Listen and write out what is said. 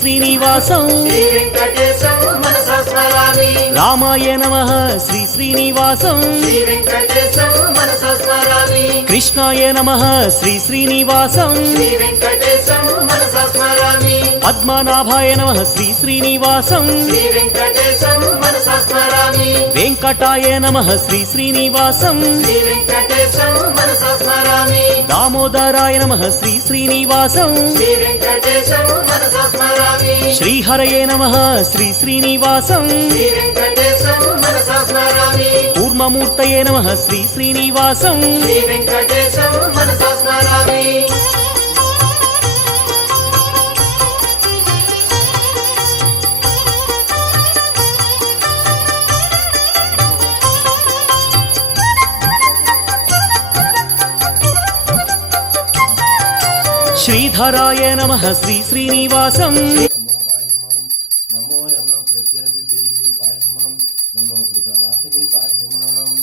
శ్రీనివాసం శ్రీ వెంకటేశం మనసా స్మరామి రామాయ నమః శ్రీ శ్రీనివాసం శ్రీ వెంకటేశం మనసా స్మరామి కృష్ణాయ నమః శ్రీ శ్రీనివాసం శ్రీ వెంకటేశం మనసా స్మరామి పద్మనాభాయ నమః శ్రీ శ్రీనివాసం శ్రీ వెంకటేశం మనసా స్మరామి వెంకటాయ నమః శ్రీ శ్రీనివాసం శ్రీ వెంకటేశం మనసా స్మరామి దామోదరాయ నమః శ్రీ శ్రీనివాసం శ్రీ వెంకటేశం మనసా స్మరామి శ్రీహరయే నమః శ్రీ శ్రీనివాసం శ్రీ వెంకటేశం మనసా స్మరామి కూర్మమూర్తయే నమః శ్రీ శ్రీనివాసం శ్రీ వెంకటేశం మనసా స్మరామి శ్రీధరాయ నమః శ్రీ శ్రీనివాసం నమో యమ ప్రత్యర్థి పాహిమాం నమో కృతవాహిని పాహిమాం